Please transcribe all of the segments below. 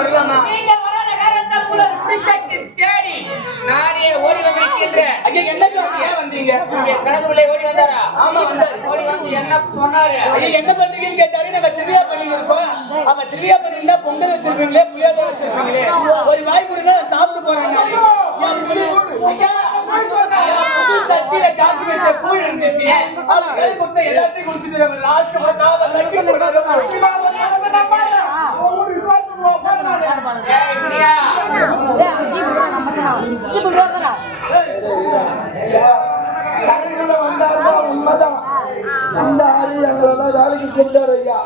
வரலாமா? நீங்கள் வராத காரணத்தால் உங்களை சக்தி தேடி நானே ஓடி வந்திருக்கின்றேன். ஐயா என்ன ஏன் வந்தீங்க? கடவுளே ஓடி வந்தாரா? ஆமா வந்தாரு. ஓடி வந்து என்ன சொன்னாரு? ஐயா என்ன பண்றீங்கன்னு கேட்டாரு. நாங்க திருவிழா பண்ணிருக்கோம். அப்ப திருவிழா பண்ணிருந்தா பொங்கல் வச்சிருக்கீங்களே, புளியோதரை வச்சிருக்கீங்களே, ஒரு வாய் கொடுங்க சாப்பிட்டு போறேன். சத்தியில காசு வச்ச கூழ் இருந்துச்சு. அது கொடுத்த எல்லாத்தையும் குடிச்சிட்டு லாஸ்ட் உண்மைதான். இந்த ஆறு எங்களெல்லாம் வேலைக்கு கூப்பிட்டாரு ஐயா.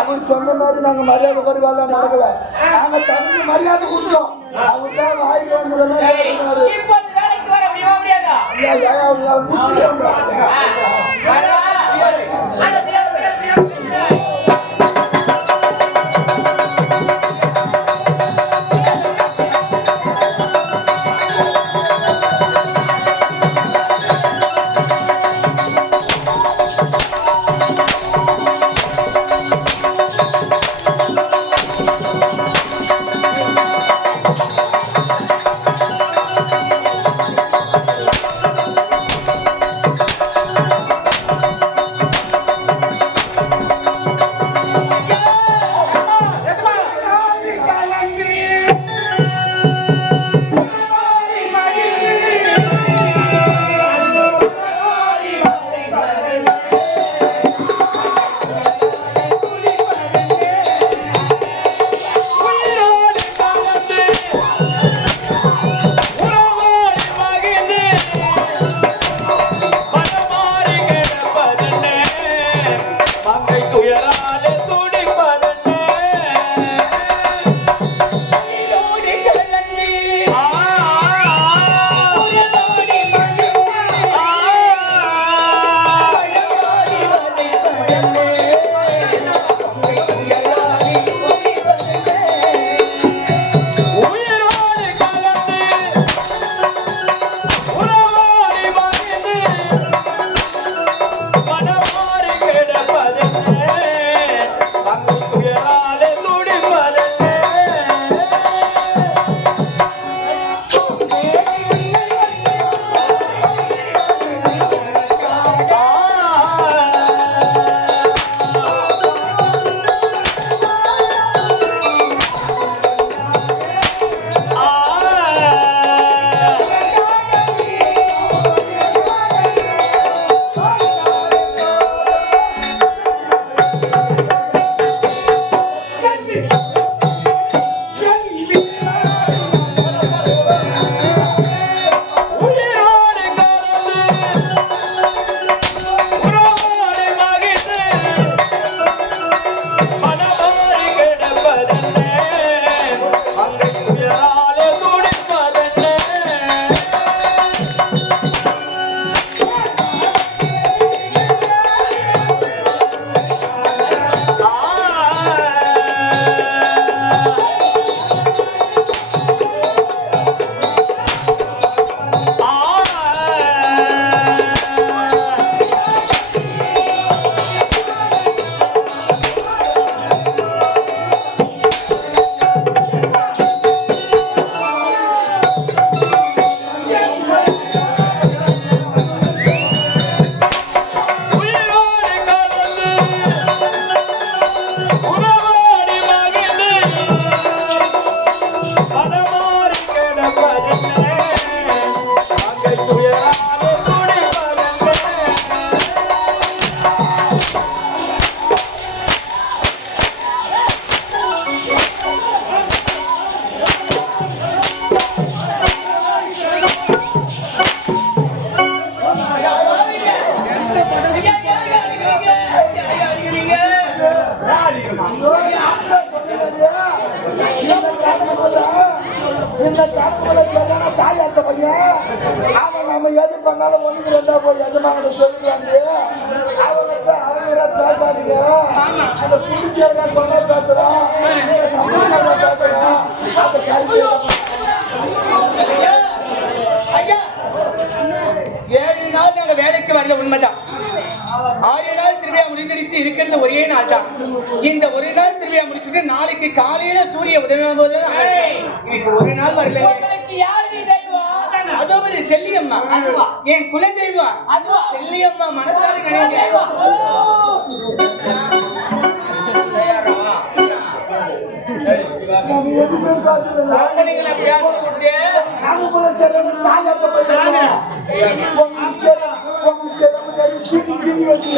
அவர் சொன்ன மாதிரி நாங்க மரியாதை குறைவாக நடக்கல. நாங்க தனக்கு மரியாதை கொடுத்தோம். அவர் தான் வாய்க்கு வந்ததெல்லாம் நம்ம எது பண்ணாலும் ஒன்று ரெண்டா போய் எஜமான சொல்லுவாங்க. அவங்க பேசாதீங்க. அந்த புடிச்சா சொன்ன பேசுறோம். வேலைக்கு வரல உண்மைதான். 6 நாள் திருவிழா முடிஞ்சிருச்சு. இருக்கிறது ஒரே நாள் தான். இந்த ஒரு நாள் திருவிழா முடிச்சுட்டு நாளைக்கு காலையில சூரிய உதயம் போது இன்னைக்கு ஒரு நாள் வரல. உங்களுக்கு யாரு தெய்வம்? அதோ ஒரு செல்லியம்மா. அதுவா? என் குல தெய்வம். அதுவா? செல்லியம்மா மனசாரி நினைங்க. நம்ம எதுவுமே பார்த்துடல. ஆம்பளைங்களை பேசிக்கிட்டு நாம போல சரியான தாயாட்ட பையன். உங்களுக்கு தெரியாது, சீனி கீனி வச்சு.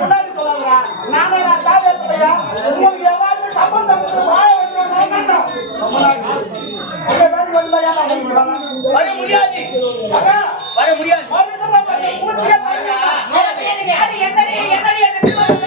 முன்னாடி சொல்லாதா நானா தாயார் பையா உங்களுக்கு ஏதாவது சம்பந்தம் வாய வைக்கணும். வர முடியாது. வர முடியாது. என்னடி என்னடி